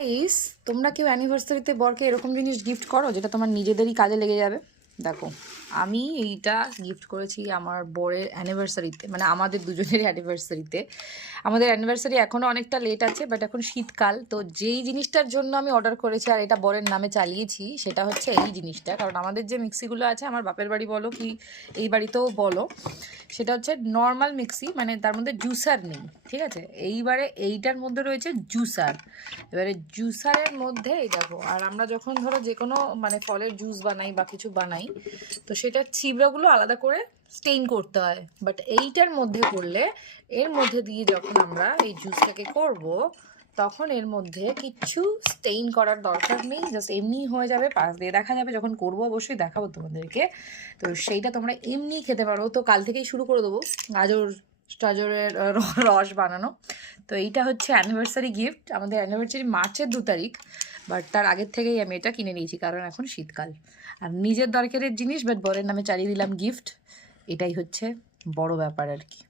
Guys, তোমরা কেউ অ্যানিভার্সারিতে বরকে এরকম জিনিস গিফট করো যেটা তোমার নিজেদেরই কাজে লেগে যাবে? দেখো, আমি এইটা গিফট করেছি আমার বরের অ্যানিভার্সারিতে, মানে আমাদের দুজনেরই অ্যানিভার্সারিতে। আমাদের অ্যানিভার্সারি এখনও অনেকটা লেট আছে, বাট এখন শীতকাল, তো যেই জিনিসটার জন্য আমি অর্ডার করেছি আর এটা বরের নামে চালিয়েছি সেটা হচ্ছে এই জিনিসটা। কারণ আমাদের যে মিক্সিগুলো আছে, আমার বাপের বাড়ি বলো কি এই বাড়িতেও বলো, সেটা হচ্ছে নর্মাল মিক্সি, মানে তার মধ্যে জুসার নেই, ঠিক আছে? এইবারে এইটার মধ্যে রয়েছে জুসার। এবারে জুসারের মধ্যে এই দেখো, আর আমরা যখন ধরো যে কোনো মানে ফলের জুস বানাই বা কিছু বানাই, তো সেটার ছিবড়াগুলো আলাদা করে স্টেইন করতে হয়, বাট এইটার মধ্যে করলে এর মধ্যে দিয়ে যখন আমরা এই জুসটাকে করব, তখন এর মধ্যে কিচ্ছু স্টেইন করার দরকার নেই, জাস্ট এমনিই হয়ে যাবে, পাশ দিয়ে দেখা যাবে। যখন করবো অবশ্যই দেখাবো তোমাদেরকে। তো সেইটা তোমরা এমনিই খেতে পারো। তো কাল থেকেই শুরু করে দেবো গাজরের রস বানানো। তো এইটা হচ্ছে অ্যানিভার্সারি গিফট। আমাদের অ্যানিভার্সারি মার্চের 2 তারিখ, বাট তার আগের থেকেই আমি এটা কিনে নিয়েছি, কারণ এখন শীতকাল আর নিজের দরকারের জিনিস, বাট বরের নামে চালিয়ে দিলাম গিফট। এটাই হচ্ছে বড় ব্যাপার আর কি।